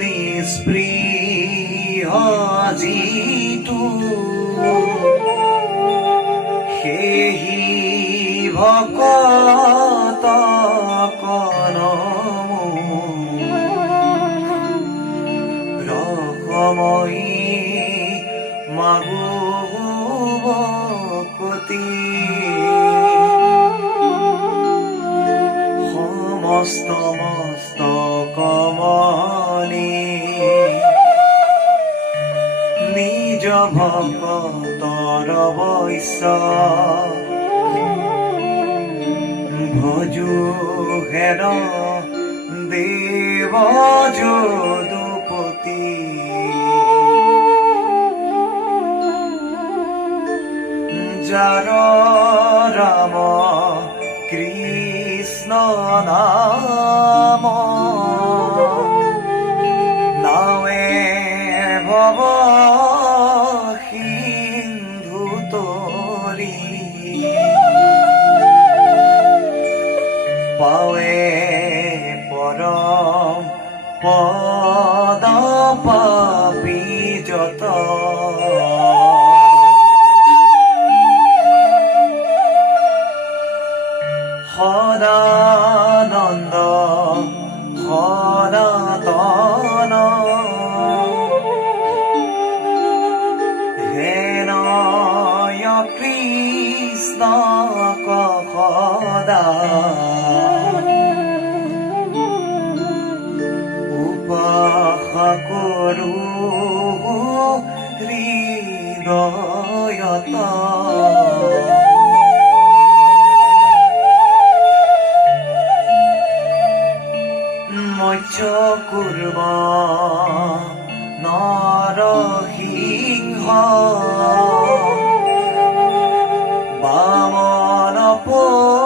নিস্পৃহ যিটো সেহি ভকত কনমো ৰসময়ী মাগো বকতি সমস্ত কমলি নিজ ভকতৰ বৈশ্য ভজু হেৰ দেৱ যদুপতি যাৰ ৰাম কৃষ্ণ নাম নাৱে ভৱ সিন্ধু তৰি পাৱে পৰম পদ পাপী যত সদানন্দ সনাতন হেনয় কৃষ্ণ সদা উপাসা কৰো হৃদয়ত মৎস্য কুৰ্ম নৰসিংহ বামন পৰশুৰাম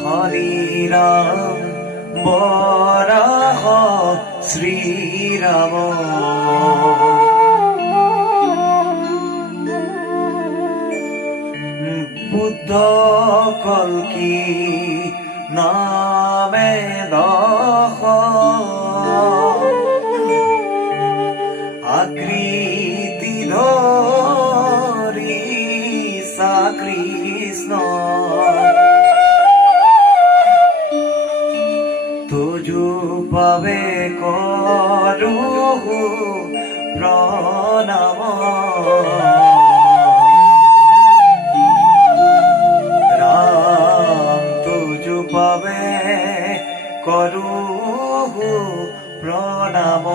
হৰিৰাম বৰাহ শ্ৰীৰাম বুদ্ধ কল্কি নামে দশ আকৃতি ধৰি সা কৃষ্ণ তুজু পাবে কৰো প্ৰণাম পাবে কৰো প্ৰণাম।